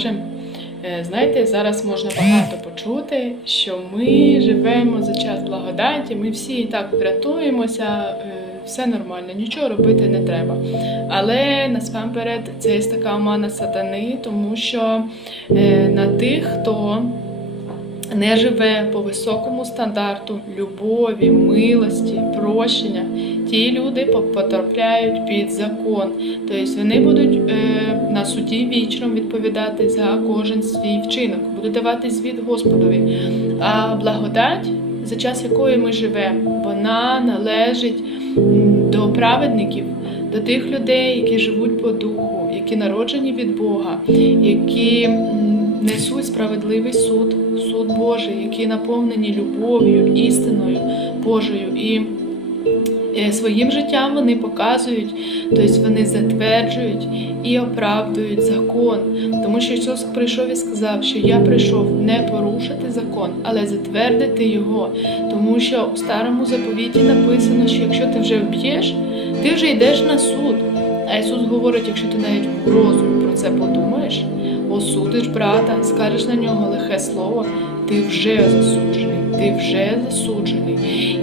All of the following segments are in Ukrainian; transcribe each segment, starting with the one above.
Боже. Знаєте, зараз можна багато почути, що ми живемо за час благодаті, ми всі і так врятуємося, е, все нормально, нічого робити не треба. Але насамперед це є така омана сатани, тому що е, на тих, хто не живе по високому стандарту любові, милості, прощення, ті люди по- потрапляють під закон. Тобто вони будуть е, на суді вічно відповідати за кожен свій вчинок, будуть давати звіт Господові. А благодать, за час якої ми живемо, вона належить до праведників, до тих людей, які живуть по духу, які народжені від Бога, які несуть справедливий суд, суд Божий, які наповнені любов'ю, істиною Божою. І е, своїм життям вони показують, тобто вони затверджують і оправдують закон. Тому що Ісус прийшов і сказав, що я прийшов не порушити закон, але затвердити його. Тому що у старому заповіті написано, що якщо ти вже вб'єш, ти вже йдеш на суд. А Ісус говорить, якщо ти навіть в розум про це подумаєш, осудиш брата, скажеш на нього лихе слово, ти вже засуджений, ти вже засуджений.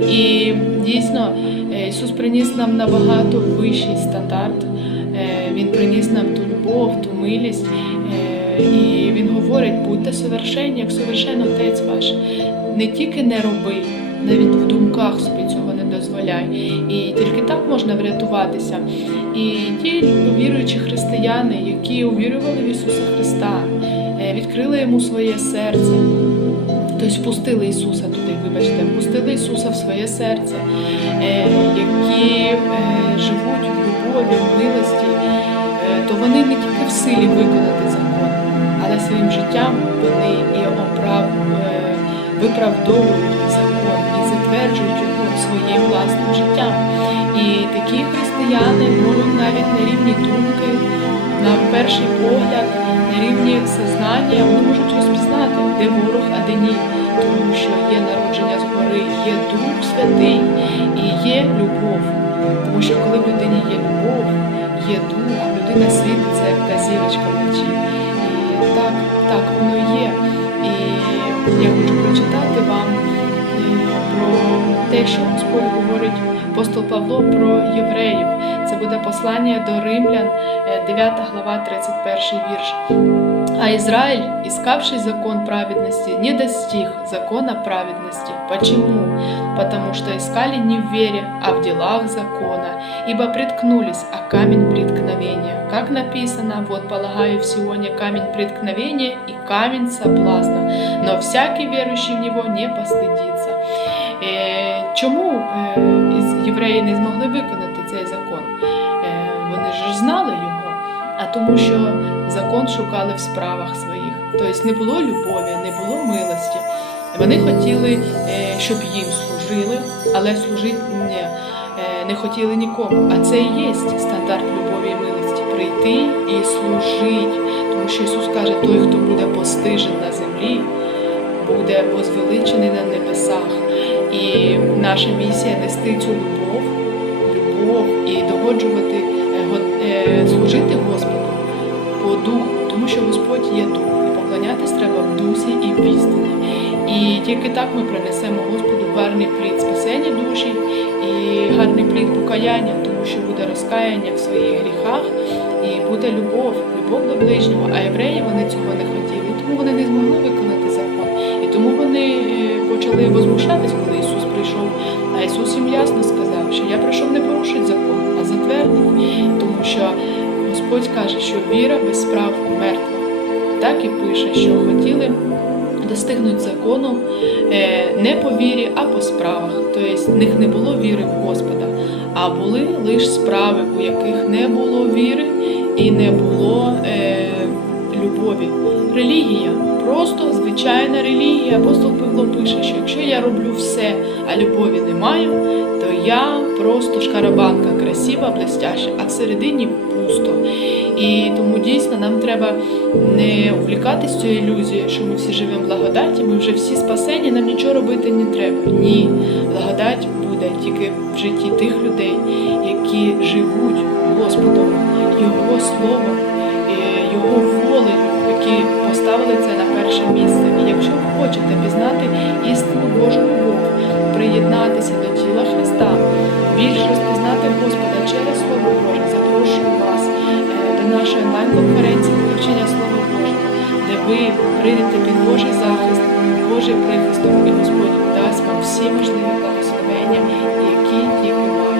І дійсно е, Ісус приніс нам набагато вищий стандарт. Е, Він приніс нам ту любов, ту милість. Е, І Він говорить, будьте совершенні, як совершен Отець ваш. Не тільки не роби, навіть в думках собі цього не дозволяй. І тільки так можна врятуватися. І ті віруючі християни, які увірували в Ісуса Христа, е, відкрили йому своє серце, тобто впустили Ісуса туди, вибачте, впустили Ісуса в своє серце, е, які е, живуть в любові, в милості, то вони не тільки в силі виконати закон, але своїм життям вони і оправ, виправдовують закон і затверджують його своїм власним життям. І такі християни можуть навіть на рівні думки, на перший погляд, на рівні сознання, вони можуть розпізнати, де ворог, а де ні. Тому що є народження згори, є Дух Святий і є любов. Тому що коли в людині є любов, є дух, людина світиться, як та зірочка вночі. І так, так воно є. Те, що Господь говорить апостол Павло про євреїв. Це буде послання до римлян, е, 9 глава, 31 вірш. А Израиль, искавший закон праведности, не достиг закона праведности. Почему? Потому что искали не в вере, а в делах закона, ибо приткнулись, а камень преткновения. Как написано, вот полагаю в Сионе камень преткновения и камень соблазна, но всякий верующий в него не постыдится. Е, Чому е, євреї не змогли виконати цей закон? Е, Вони ж знали його, а тому що закон шукали в справах своїх. Тобто не було любові, не було милості. Вони хотіли, щоб їм служили, але служити не, не хотіли нікому. А це і є стандарт любові і милості прийти і служити. Тому що Ісус каже, той, хто буде постижен на землі, буде возвеличений на небесах. І наша місія нести цю любов, любов і догоджувати, е, е, служити Господу по духу, тому що Господь є дух, і поклонятись треба в дусі і в істині. І тільки так ми принесемо Господу гарний плід спасення душі і гарний плід покаяння, тому що буде розкаяння в своїх гріхах і буде любов, любов до ближнього. А євреї вони цього не хотіли, тому вони не змогли виконати закон. Тому вони е, почали возмущатись, коли Ісус прийшов. А Ісус їм ясно сказав, що я прийшов не порушити закон, а затвердити. Тому що Господь каже, що віра без справ мертва. Так і пише, що хотіли достигнути закону е, не по вірі, а по справах. Тобто в них не було віри в Господа, а були лише справи, у яких не було віри і не було е, любові. Релігія, просто звичайна релігія. Апостол Павло пише, що якщо я роблю все, а любові не маю, то я просто шкарабанка, красива, блестяща, а всередині пусто. І тому дійсно нам треба не увлікатись цією ілюзією, що ми всі живемо в благодаті, ми вже всі спасені, нам нічого робити не треба. Ні, благодать буде тільки в житті тих людей, які живуть Господом, Його Словом, Його школи, які поставили це на перше місце. І якщо ви хочете пізнати істину Божу любов, приєднатися до тіла Христа, більш розпізнати Господа через Слово Боже, запрошую вас е, до нашої онлайн-конференції вивчення Слова Божого, де ви прийдете під Божий захист, Божий прихисток, і Господь дасть вам всі можливі благословення, які тільки мають.